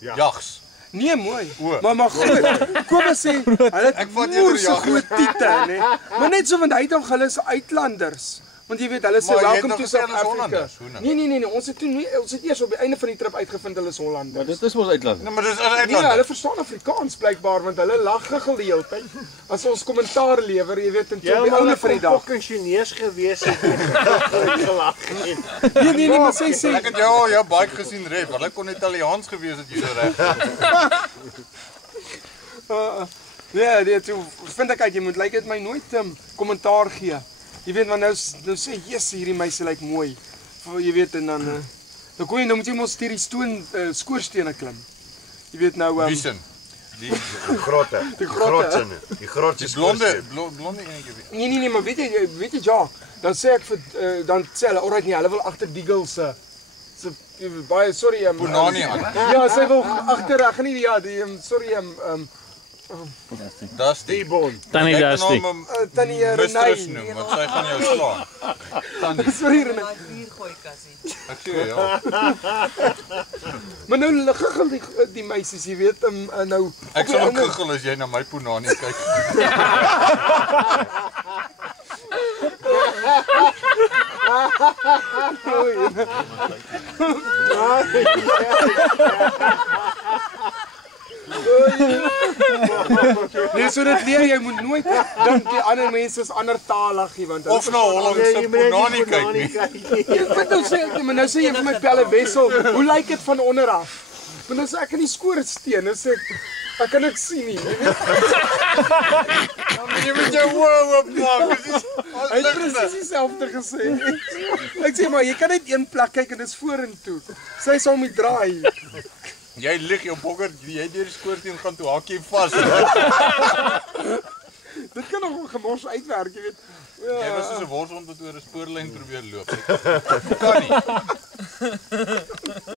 Jags. Nee, mooi. O. Maar Kobus sê, hulle het moer so groot tiete, nee. Maar net so want hy dink hulle is uitlanders. Want jy weet, hulle sê Maar jy het welcome nog to gesê South hulle is Africa. Hollanders, hoe nou? Nee, ons het eers op die einde van die trip uitgevind hulle is Hollanders. Maar dit is mos uitland. Nee, maar dis Nee, uitland. hulle verstaan Afrikaans blykbaar want hulle lag gegil die hele tyd. As ons kommentaar lewer, jy weet, en toe op die ouene van die dag. Fucking Chinees gewees het. Gelag het. Nee, maar sy sê Ek het jou al jou bike gesien ref. Hulle kon Italiaans gewees het jy so reg. nee, toe vind ek uit jy moet dit my nooit kommentaar gee. Jy weet want nou sê Jesus hierdie meisie lyk mooi. Jy weet en dan dan moet jy mos deur die skoorstene klim. Jy weet nou Wiesen. Die Grotte. Die grotte. Die grotte. die blonde enetjie. Nee, maar weet jy ja, dan sê ek vir dan sê hulle alright nee, hulle wil agter Deagle se baie sorry Punani aan. Ja, sy wil agter ek gaan nie ja, die sorry Das die Bon. Tannie Dusty. Tannie Mistress Renay. noem, want sy gaan jou slaan. Sorry Renay. Daai vuur gooi kassie. Ek sê ja. Maar nou giggel die meisies, jy weet nou Ek sal ook giggel as jy na my Punani kyk. Nee, so dit leer jy moet nooit dink die ander mense is ander talig nie want Of na Hollandse Punani kyk nie. Wat nou sê ek, maar nou sê jy vir my Pelle Wessel, hoe lyk dit van onder af? Want as ek in die skoorsteen, dan sê ek kan niks sien nie. Jy moet jou oë oopmaak. Hy het presies dieselfde gesê. Ek sê maar jy kan net een plek kyk en dit is vorentoe. Sy sal moet draai. Jy lig jou bokker, jy deur die skoorsteen gaan toe hak jy vas. Dit kan nog gemors uitwerk, jy weet. Jy was soos 'n worshond wat oor 'n spoorlyn probeer loop. Kan nie.